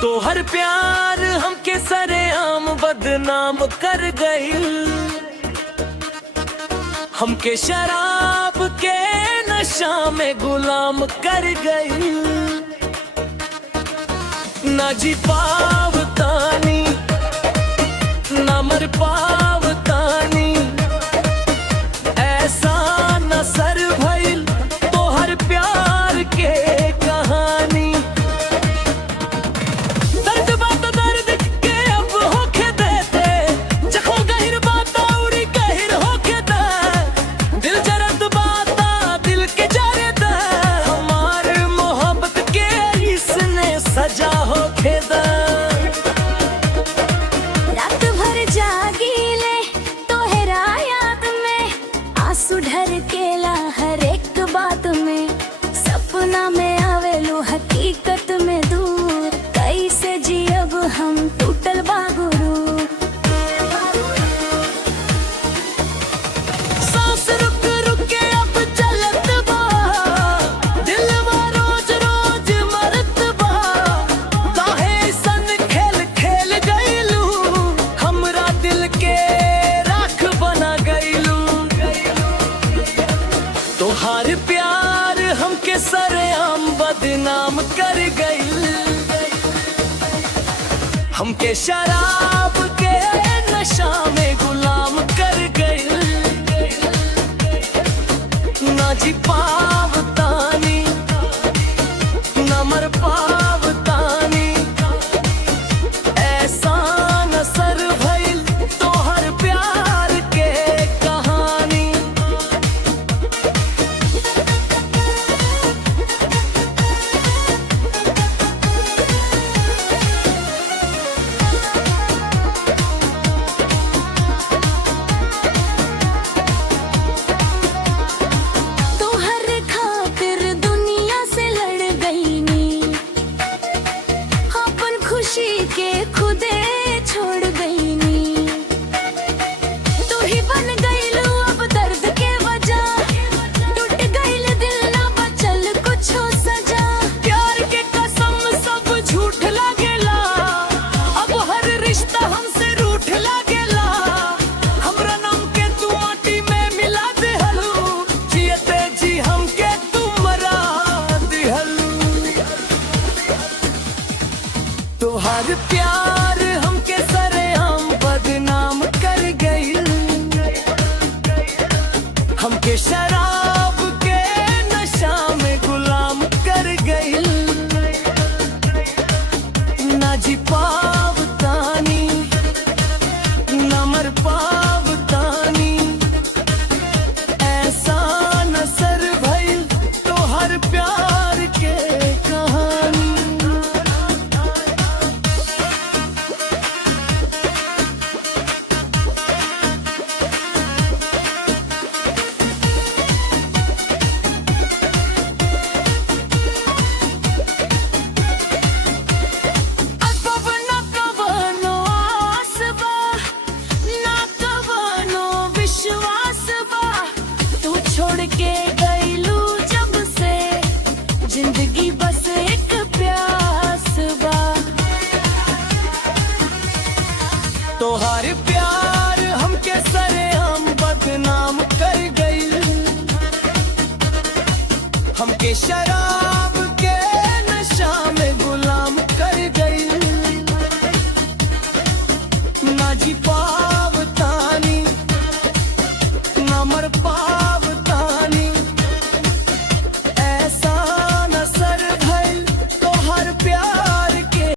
तो हर प्यार हमके सरेआम बदनाम कर गई, हमके शराब के नशा में गुलाम कर गई। ना जी पावतानी ना मर पावतानी, ऐसा न सर भइल तो हर प्यार के कहानी। दर्द बात दर्द के अब होके देते, जखों गहिर बात उड़ी गहिर होके दे, दिल जरद बाता दिल के जरे दे, हमार मोहब्बत के इसने सजा होके दे। रात भर जागी ले तोहरा याद में, आंसू ढरकेला हर एक बात में, सपना में आवेलू हकीकत में दूर, कैसे जियब हम टूटल बागुरू। सांस रुक रुक के अब चलत बा, दिलवा रोज रोज मरत बा, काहे सन खेल खेल गइलू, हमरा दिल के राख बना गइलू। तोहार प्यार हमके सरेआम बदनाम कर गइल, हमके शराब के नशा में गुलाम कर गइल। ना जी पावतानी ना मर पावतानी, ऐसा न सर भइल तो हर प्यार के कहानी। तोहर खातिर दुनिया से लड़ गईनी, अपन खुशी के खुदे छोड़ गईनी। तू ही बन गईलू अब दर्द के वजह, टूट गईल दिल ना बचल कुछो सजा। प्यार के कसम सब झूठ लागेला, अब हर रिश्ता हमसे रूठ लागेला। हमरा नाम के तू माटी में मिला देहलू, जियते जी हमके तू मरा दिहलू। तोहार प्यार हमके सरेआम बदनाम कर गइल, हमके शराब के नशा में गुलाम कर गइल। ना जी पावतानी ना मर पावतानी, ऐसा न सर भइल तो हर प्यार के कहानी। अब न कवनो आस बा, ना कवनो विश्वास बा, तू छोड़ के गईलू जब से, जिंदगी बस एक प्यास बा। तोहार प्यार हमके सरेआम बदनाम कर गइल, हमके शराब